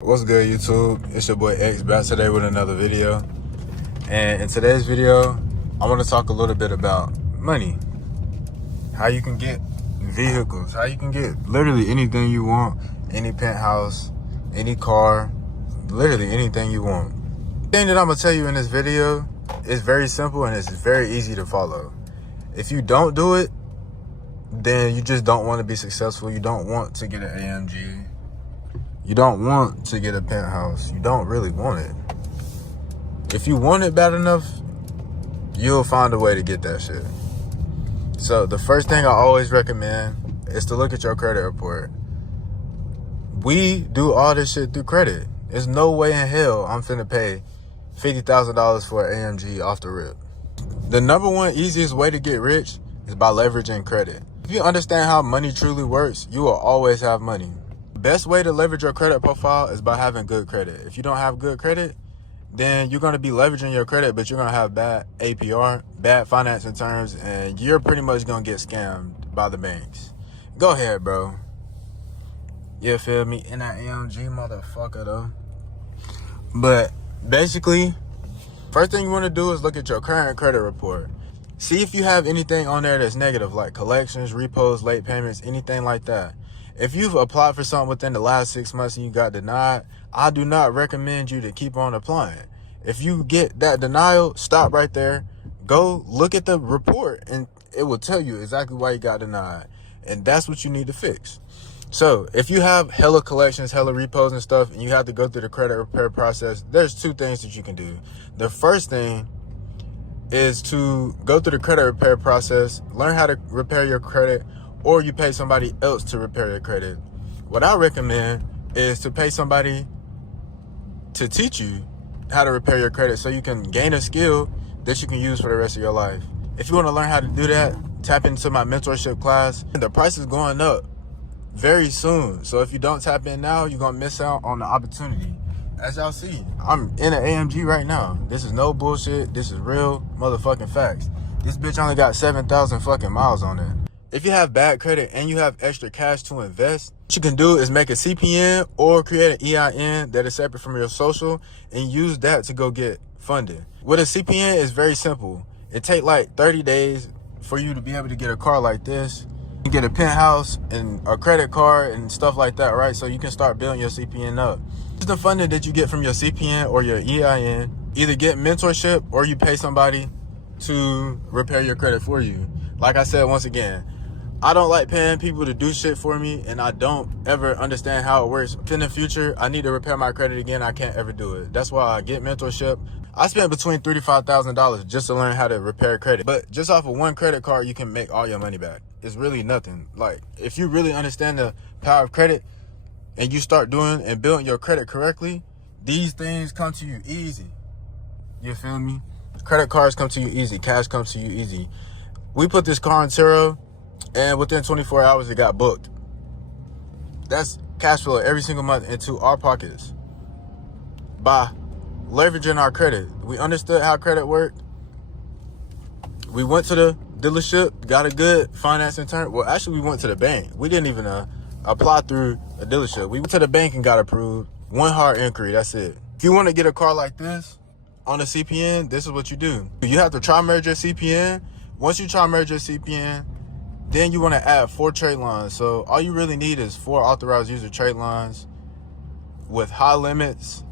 What's good, YouTube? It's your boy X back today with another video. And in today's video, I want to talk a little bit about money. How you can get vehicles, how you can get literally anything you want, any penthouse, any car, literally anything you want. The thing that I'm going to tell you in this video is very simple and it's very easy to follow. If you don't do it, then you just don't want to be successful. You don't want to get an AMG. You don't want to get a penthouse. You don't really want it. If you want it bad enough, you'll find a way to get that shit. So the first thing I always recommend is to look at your credit report. We do all this shit through credit. There's no way in hell I'm finna pay $50,000 for an AMG off the rip. The number one easiest way to get rich is by leveraging credit. If you understand how money truly works, you will always have money. Best way to leverage your credit profile is by having good credit. If you don't have good credit, then you're going to be leveraging your credit, but you're going to have bad APR, bad financing terms, and you're pretty much going to get scammed by the banks. Go ahead, bro. You feel me? In that AMG, motherfucker, though. But basically, first thing you want to do is look at your current credit report. See if you have anything on there that's negative, like collections, repos, late payments, anything like that. If you've applied for something within the last 6 months and you got denied, I do not recommend you to keep on applying. If you get that denial, stop right there. Go look at the report and it will tell you exactly why you got denied. And that's what you need to fix. So if you have hella collections, hella repos and stuff, and you have to go through the credit repair process, there's two things that you can do. The first thing is to go through the credit repair process, learn how to repair your credit, or you pay somebody else to repair your credit. What I recommend is to pay somebody to teach you how to repair your credit so you can gain a skill that you can use for the rest of your life. If you want to learn how to do that, tap into my mentorship class. The price is going up very soon. So if you don't tap in now, you're going to miss out on the opportunity. As y'all see, I'm in an AMG right now. This is no bullshit. This is real motherfucking facts. This bitch only got 7,000 fucking miles on it. If you have bad credit and you have extra cash to invest, what you can do is make a CPN or create an EIN that is separate from your social and use that to go get funding. With a CPN, it's very simple. It takes like 30 days for you to be able to get a car like this. You get a penthouse and a credit card and stuff like that, right? So you can start building your CPN up. Use the funding that you get from your CPN or your EIN. Either get mentorship or you pay somebody to repair your credit for you. Like I said, once again, I don't like paying people to do shit for me, and I don't ever understand how it works. In the future, I need to repair my credit again. I can't ever do it. That's why I get mentorship. I spent between $3,000 to $5,000 just to learn how to repair credit. But just off of one credit card, you can make all your money back. It's really nothing. Like, if you really understand the power of credit and you start doing and building your credit correctly, these things come to you easy. You feel me? Credit cards come to you easy. Cash comes to you easy. We put this car on Turo, and within 24 hours, it got booked. That's cash flow every single month into our pockets by leveraging our credit. We understood how credit worked. We went to the dealership, got a good financing term. Well, actually, we went to the bank. We didn't even apply through a dealership. We went to the bank and got approved. One hard inquiry, that's it. If you want to get a car like this on a CPN, this is what you do. You have to try merge your CPN. Once you try merge your CPN, then you want to add 4 trade lines. So all you really need is 4 authorized user trade lines with high limits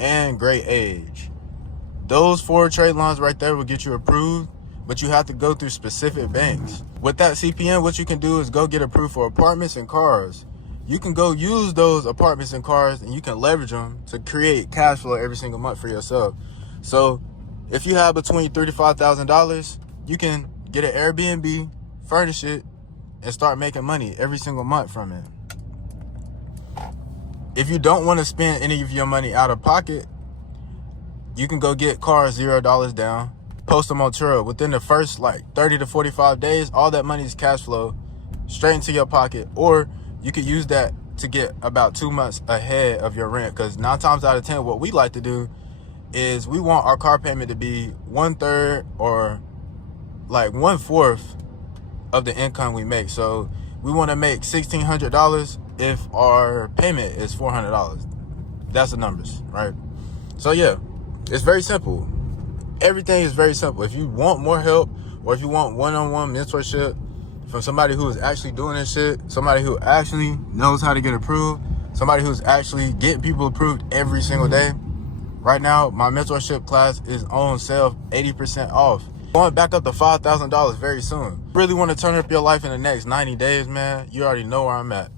and great age. Those 4 trade lines right there will get you approved, but you have to go through specific banks. With that CPN, what you can do is go get approved for apartments and cars. You can go use those apartments and cars and you can leverage them to create cash flow every single month for yourself. So if you have between $3,000 to $5,000, you can get an Airbnb, furnish it, and start making money every single month from it. If you don't want to spend any of your money out of pocket, you can go get cars $0 down, post them on Turo. Within the first like 30 to 45 days, all that money is cash flow straight into your pocket. Or you could use that to get about 2 months ahead of your rent. Because 9 times out of 10, what we like to do is we want our car payment to be 1/3 or like 1/4 of the income we make. So we want to make $1,600 if our payment is $400. That's the numbers, right? So yeah, it's very simple. Everything is very simple. If you want more help, or if you want one-on-one mentorship from somebody who is actually doing this shit, somebody who actually knows how to get approved, somebody who's actually getting people approved every single day, right now, my mentorship class is on sale, 80% off. Going back up to $5,000 very soon. Really want to turn up your life in the next 90 days, man? You already know where I'm at.